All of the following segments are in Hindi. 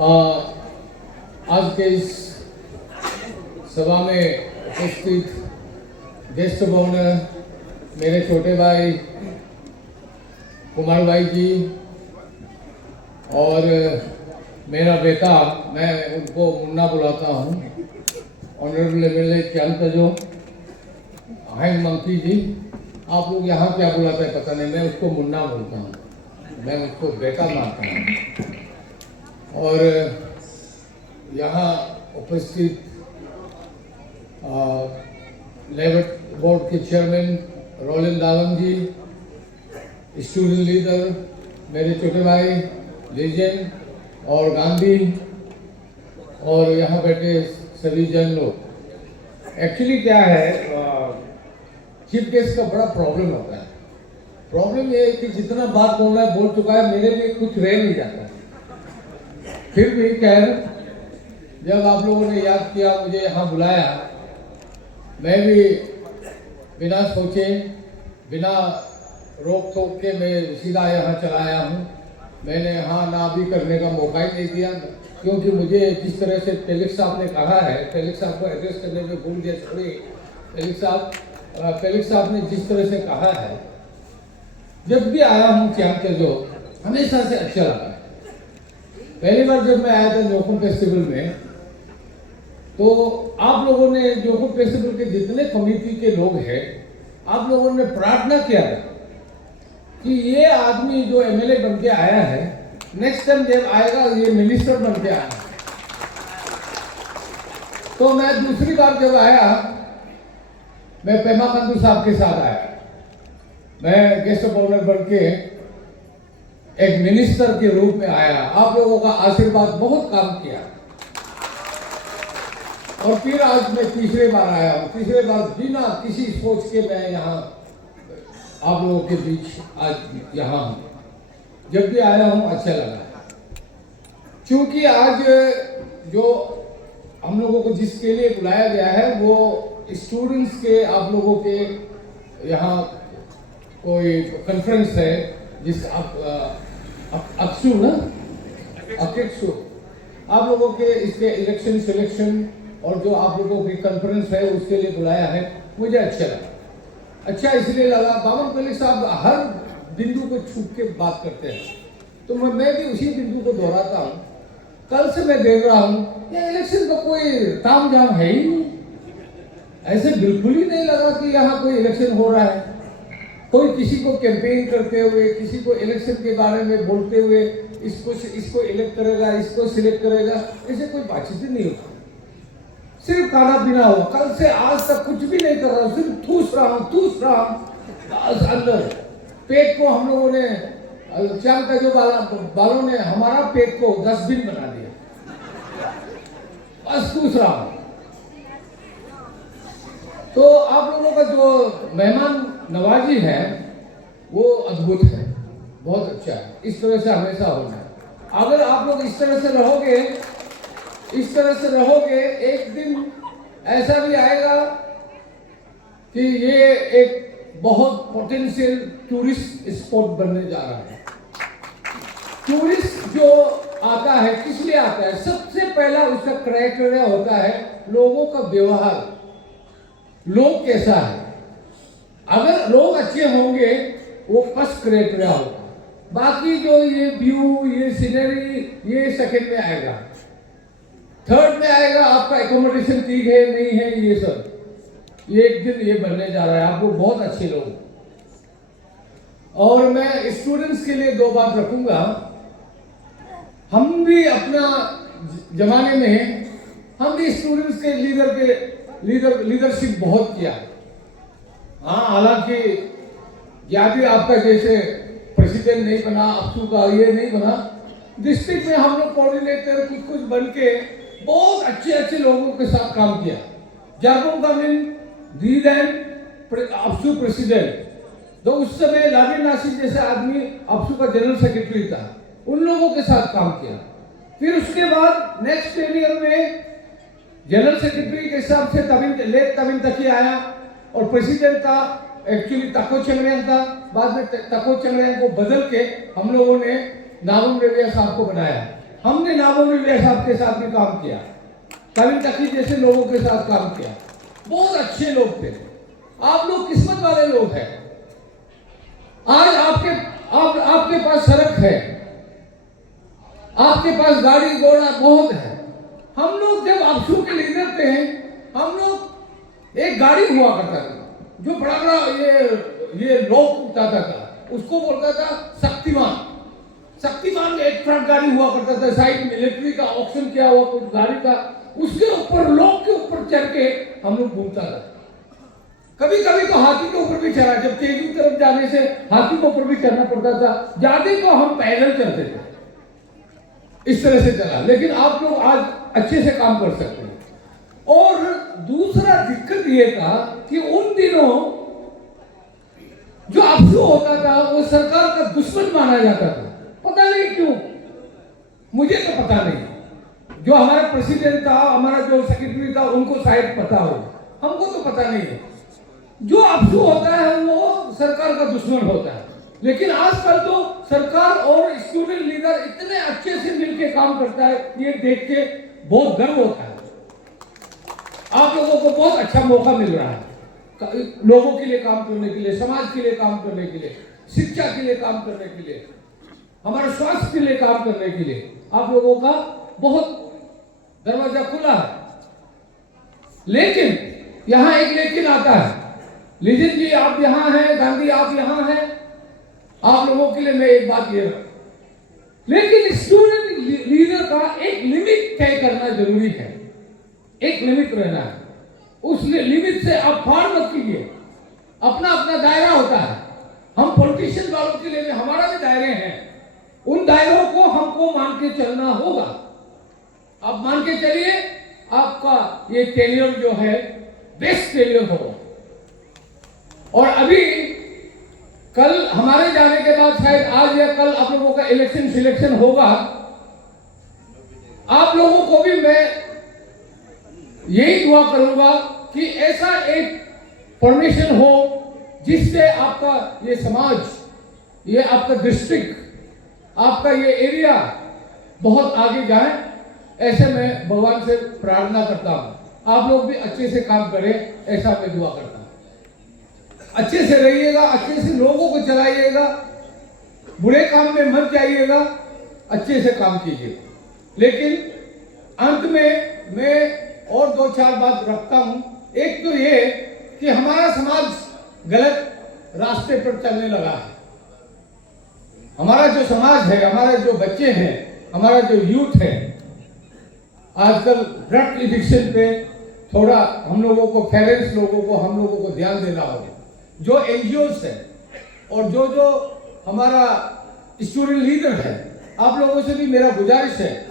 आज के इस सभा में उपस्थित गेस्ट ऑफ ऑनर मेरे छोटे भाई कुमार भाई जी और मेरा बेटा, मैं उनको मुन्ना बुलाता हूँ, ऑनरेबल एमएलए क्यांतजो हाइन मंकी जी। आप लोग यहाँ क्या बुलाते हैं पता नहीं, मैं उसको मुन्ना बोलता हूँ, मैं उसको बेटा मानता हूँ। और यहाँ उपस्थित लेबर बोर्ड के चेयरमैन रोलिंद दावम जी, स्टूडेंट लीडर मेरे छोटे भाई लीजेंड और गांधी, और यहाँ बैठे सभी जन लोग। एक्चुअली क्या है, चीफ गेस्ट का बड़ा प्रॉब्लम होता है। प्रॉब्लम ये है कि जितना बात बोलना है बोल चुका है, मेरे लिए कुछ रह नहीं जाता। फिर भी खैर, जब आप लोगों ने याद किया, मुझे यहाँ बुलाया, मैं भी बिना सोचे बिना रोक टोक के मैं सीधा यहाँ चला आया हूँ। मैंने हाँ ना भी करने का मौका ही नहीं दिया, क्योंकि मुझे जिस तरह से पेलिक साहब ने कहा है, पेलिक साहब को एड्रेस करने में भूल गया, छोड़िए। पेलिक साहब ने जिस तरह से कहा है, जब भी आया हूँ क्यांतजो हमेशा से अच्छा लगा। पहली बार जब मैं आया था जोखम फेस्टिवल में, तो आप लोगों ने जोखम फेस्टिवल के जितने कमेटी के लोग हैं, आप लोगों ने प्रार्थना किया था कि ये आदमी जो एमएलए बन के आया है, नेक्स्ट टाइम जब आएगा ये मिनिस्टर बन के आया। तो मैं दूसरी बार जब आया, मैं पेमा खांडू साहब के साथ आया, मैं गेस्ट ऑफ ऑनर बन के एक मिनिस्टर के रूप में आया। आप लोगों का आशीर्वाद बहुत काम किया। और फिर आज मैं तीसरे बार आया हूँ। तीसरे बार बिना किसी सोच के मैं यहाँ आप लोगों के बीच आज यहाँ हूँ। जब भी आया हूँ अच्छा लगा, क्योंकि आज जो हम लोगों को जिसके लिए बुलाया गया है वो स्टूडेंट्स के, आप लोगों के यहाँ कोई कॉन्फ्रेंस है जिस अक्सू ना अकेक्सू, आप लोगों के इसके इलेक्शन सिलेक्शन और जो आप लोगों की कॉन्फ्रेंस है उसके लिए बुलाया है। मुझे अच्छा लगा। अच्छा इसलिए लगा, बावन पेलिक साहब हर बिंदु को छूट के बात करते हैं, तो मैं भी उसी बिंदु को दोहराता हूँ। कल से मैं देख रहा हूँ ये इलेक्शन का कोई ताम झाम है ही नहीं। ऐसे बिल्कुल ही नहीं लगा कि यहाँ कोई इलेक्शन हो रहा है। कोई किसी को कैंपेन करते हुए, किसी को इलेक्शन के बारे में बोलते हुए, इसको इलेक्ट करेगा, इसको सिलेक्ट करेगा, ऐसे कोई बातचीत नहीं होती। सिर्फ खाना पीना हो। कल से आज तक कुछ भी नहीं कर रहा हूँ, सिर्फ ठूस रहा हूँ अंदर। पेट को हम लोगों ने, क्यांतजो बालों ने हमारा पेट को डस्टबिन बना दिया, बस ठूस रहा हूँ। तो आप लोगों का जो मेहमान नवाजी है वो अद्भुत है, बहुत अच्छा है। इस तरह से हमेशा होना है। अगर आप लोग इस तरह से रहोगे, एक दिन ऐसा भी आएगा कि ये एक बहुत पोटेंशियल टूरिस्ट स्पॉट बनने जा रहा है। टूरिस्ट जो आता है किस लिए आता है? सबसे पहला उसका क्राइटेरिया होता है लोगों का व्यवहार, लोग कैसा है। अगर लोग अच्छे होंगे वो फर्स्ट क्राइटेरिया होगा। बाकी जो ये व्यू, ये सीनरी, ये सेकंड में आएगा। थर्ड में आएगा आपका एकोमोडेशन ठीक है नहीं है, ये सब। ये एक दिन ये बनने जा रहा है। आप लोग बहुत अच्छे लोग। और मैं स्टूडेंट्स के लिए दो बात रखूंगा। हम भी अपना जमाने में हम भी स्टूडेंट्स के लीडरशिप बहुत किया। हाँ, हालांकि याद आपका जैसे प्रेसिडेंट नहीं बना, अफसू का ये नहीं बना। डिस्ट्रिक्ट में हम लोग कोऑर्डिनेटर कुछ बन के बहुत अच्छे लोगों के साथ काम किया। जागरूक का मिन दी अफसू प्रेसिडेंट, तो उस समय लाबिन नासिर जैसे आदमी अफसू का जनरल सेक्रेटरी था, उन लोगों के साथ काम किया। फिर उसके बाद नेक्स्ट ईयर में जनरल सेक्रेटरी के हिसाब से तमिन तकी आया और प्रेसिडेंट था एक्चुअली तको चंगरियान था। बाद में तको चंगरियान को बदल के हम लोगों ने नागुम रेविया साहब को बनाया। हमने नामोनिया साहब के साथ भी काम किया, कविन तकी जैसे लोगों के साथ काम किया, बहुत अच्छे लोग थे। आप लोग किस्मत वाले लोग हैं। आज आपके पास सड़क है, आपके पास गाड़ी घोड़ा बहुत है। हम लोग जब अपशू के लीडर थे, हम लोग एक गाड़ी हुआ करता था जो बड़ा बड़ा ये लोग उठाता था, उसको बोलता था शक्तिमान। शक्तिमान में एक ट्रक गाड़ी हुआ करता था, साइड मिलिट्री का ऑप्शन किया हुआ कुछ गाड़ी का, उसके ऊपर लोग के ऊपर चढ़ के हम लोग घूमता था। कभी कभी तो हाथी के ऊपर भी चढ़ा, जब तेजी की तरफ जाने से हाथी के ऊपर भी चढ़ना पड़ता था। ज्यादा तो हम पैदल चलते थे, इस तरह से चला। लेकिन आप लोग आज अच्छे से काम कर सकते हैं। और दूसरा दिक्कत यह था कि उन दिनों जो अपशू होता था वो सरकार का दुश्मन माना जाता था। पता नहीं क्यों, मुझे तो पता नहीं। जो हमारा प्रेसिडेंट था, हमारा जो सेक्रेटरी था, उनको शायद पता हो, हमको तो पता नहीं है। जो अपशू होता है वो सरकार का दुश्मन होता है। लेकिन आजकल तो सरकार और स्टूडेंट लीडर इतने अच्छे से मिलकर काम करता है, ये देख के बहुत गर्व होता है। आप लोगों को बहुत अच्छा मौका मिल रहा है लोगों के लिए काम करने के लिए, समाज के लिए काम करने के लिए, शिक्षा के लिए काम करने के लिए, हमारे स्वास्थ्य के लिए काम करने के लिए। आप लोगों का बहुत दरवाजा खुला है। लेकिन यहां एक लेकिन आता है। लीजिए जी, आप यहां हैं, गांधी आप यहां हैं, आप लोगों के लिए मैं एक बात ये रहा, लेकिन स्टूडेंट लीडर का एक लिमिट तय करना जरूरी है। एक लिमिट रहना है, उस लिमिट से आप फाड़ मत कीजिए। अपना अपना दायरा होता है। हम पॉलिटिशियन वालों के लिए हमारा भी दायरे हैं, उन दायरों को हमको मान के चलना होगा। आप मान के चलिए, आपका ये टेन्योर जो है बेस्ट टेन्योर होगा। और अभी कल हमारे जाने के बाद शायद आज या कल आप लोगों का इलेक्शन सिलेक्शन होगा। आप लोगों को भी मैं यही दुआ करूंगा कि ऐसा एक परमिशन हो जिससे आपका ये समाज, ये आपका डिस्ट्रिक्ट, आपका ये एरिया बहुत आगे जाए। ऐसे मैं भगवान से प्रार्थना करता हूं। आप लोग भी अच्छे से काम करें, ऐसा मैं दुआ करता हूं। अच्छे से रहिएगा, अच्छे से लोगों को चलाइएगा, बुरे काम में मत जाइएगा, अच्छे से काम कीजिएगा। लेकिन अंत में मैं और दो चार बात रखता हूं। एक तो ये कि हमारा समाज गलत रास्ते पर चलने लगा है। हमारा जो समाज है, हमारे जो बच्चे हैं, हमारा जो यूथ है, आजकल ड्रग एडिक्शन पे थोड़ा हम लोगों को, पेरेंट्स लोगों को, हम लोगों को ध्यान देना होगा। जो एनजीओस है और जो हमारा स्टूडेंट लीडर है, आप लोगों से भी मेरा गुजारिश है,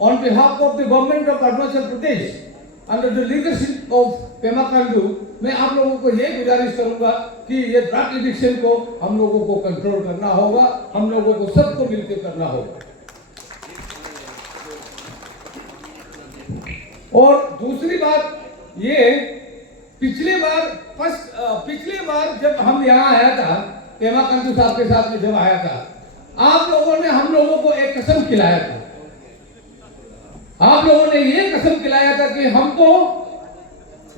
on behalf of the government of Arunachal Pradesh under the leadership of Pema Khandu, मैं आप लोगों को ये गुजारिश करूंगा कि ये ड्रग एडिक्शन को हम लोगों को कंट्रोल करना होगा, हम लोगों को सबको मिलकर करना होगा। और दूसरी बात ये, पिछले बार जब हम यहाँ आया था, पेमा खांडू साहब के साथ में जब आया था, आप लोगों ने हम लोगों को एक कसम खिलाया था। आप लोगों ने ये कसम खिलाया था कि हमको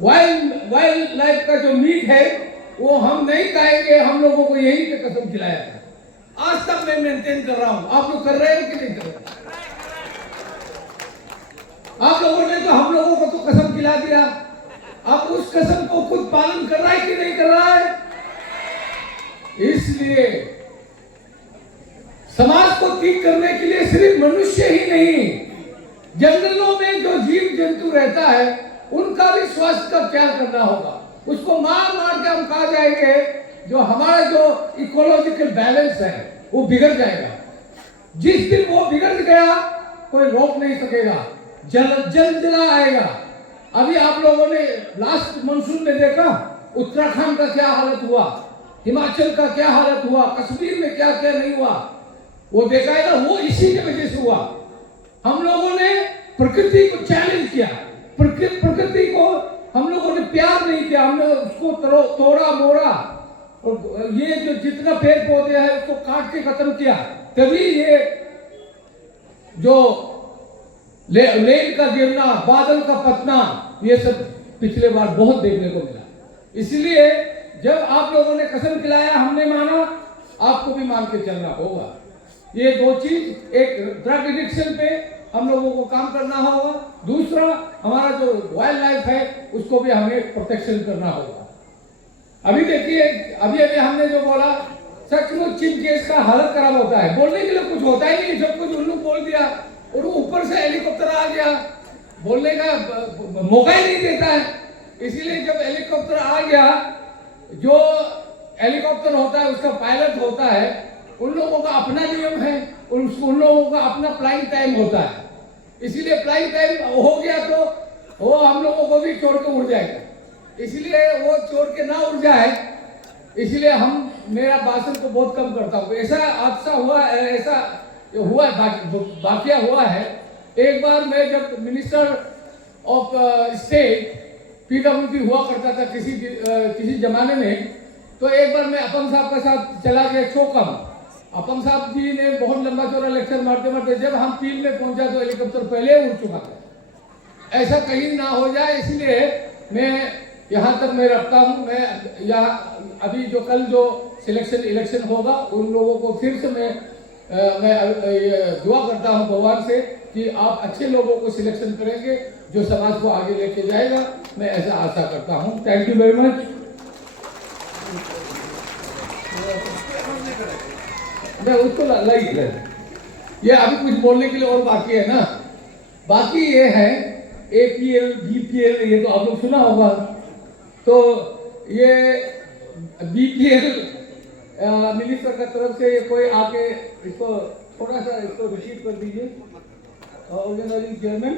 वाइल्ड लाइफ का जो मीट है वो हम नहीं खाएंगे। हम लोगों को यही पे कसम खिलाया था। आज तक मैं मेंटेन कर रहा हूं। आप लोग कर रहे हो कि नहीं कर रहे? आप लोगों ने तो हम लोगों को तो कसम खिला दिया। अब उस कसम को खुद पालन कर रहा है कि नहीं कर रहा है? इसलिए समाज को ठीक करने के लिए सिर्फ मनुष्य ही नहीं, जंगलों में जो जीव जंतु रहता है उनका भी स्वास्थ्य का ख्याल करना होगा। उसको मार मार के हम खा जाएंगे, जो हमारा जो इकोलॉजिकल बैलेंस है वो बिगड़ जाएगा। जिस दिन वो बिगड़ गया कोई रोक नहीं सकेगा, जलजला आएगा। अभी आप लोगों ने लास्ट मानसून में देखा उत्तराखंड का क्या हालत हुआ, हिमाचल का क्या हालत हुआ, कश्मीर में क्या क्या नहीं हुआ, वो देखा है ना। वो इसी की वजह से हुआ। हम लोगों ने प्रकृति को चैलेंज किया, प्रकृति को हम लोगों ने प्यार नहीं किया, हमने उसको तोड़ा मोड़ा, और ये जो जितना पेड़ पौधे हैं उसको काट के खत्म किया। तभी ये जो रेल का गिरना, बादल का पतना, ये सब पिछले बार बहुत देखने को मिला। इसलिए जब आप लोगों ने कसम खिलाया, हमने माना, आपको भी मान के चलना होगा। ये दो चीज, एक ड्रग एडिक्शन पे हम लोगों को काम करना होगा, दूसरा हमारा जो वाइल्ड लाइफ है उसको भी हमें प्रोटेक्शन करना होगा। अभी देखिए, अभी अभी हमने जो बोला, सचमुच चीफ केस का हालत खराब होता है, बोलने के लिए कुछ होता ही नहीं, सब कुछ उल्लू बोल दिया और ऊपर से हेलीकॉप्टर आ गया, बोलने का मौका ही नहीं देता है। इसीलिए जब हेलीकॉप्टर आ गया, जो हेलीकॉप्टर होता है उसका पायलट होता है, उन लोगों का अपना नियम है, उन लोगों का अपना फ्लाइंग टाइम होता है। इसीलिए फ्लाइंग टाइम हो गया तो वो हम लोगों को भी छोड़ के उड़ जाएगा, इसलिए वो छोड़ के ना उड़ जाए, इसलिए हम मेरा भाषण को बहुत कम करता हूँ। ऐसा हादसा हुआ, ऐसा हुआ वाकया हुआ है। एक बार मैं जब मिनिस्टर ऑफ स्टेट पीडब्ल्यूडी हुआ करता था किसी जमाने में, तो एक बार मैं अपम साहब के साथ चला गया चौकम। अपम साहब जी ने बहुत लंबा चौड़ा लेक्चर मारते मारते जब हम फील्ड में पहुंचा तो हेलीकॉप्टर पहले उड़ चुका था। ऐसा कहीं ना हो जाए, इसलिए मैं यहाँ तक मैं रखता हूँ। मैं यहाँ अभी जो कल जो इलेक्शन होगा, उन लोगों को फिर से मैं दुआ करता हूँ भगवान से कि आप अच्छे लोगों को सिलेक्शन करेंगे जो समाज को आगे लेके जाएगा। मैं ऐसा आशा करता हूँ। Thank you very much. मैं उसको लगी ये अभी कुछ बोलने के लिए और बाकी है ना। बाकी ये है APL BPL, ये तो आप लोग सुना होगा। तो ये BPL मिनिस्टर का तरफ से कोई आके इसको थोड़ा सा इसको रिसीव कर दीजिए, ऑर्गेनाइजिंग चेयरमैन।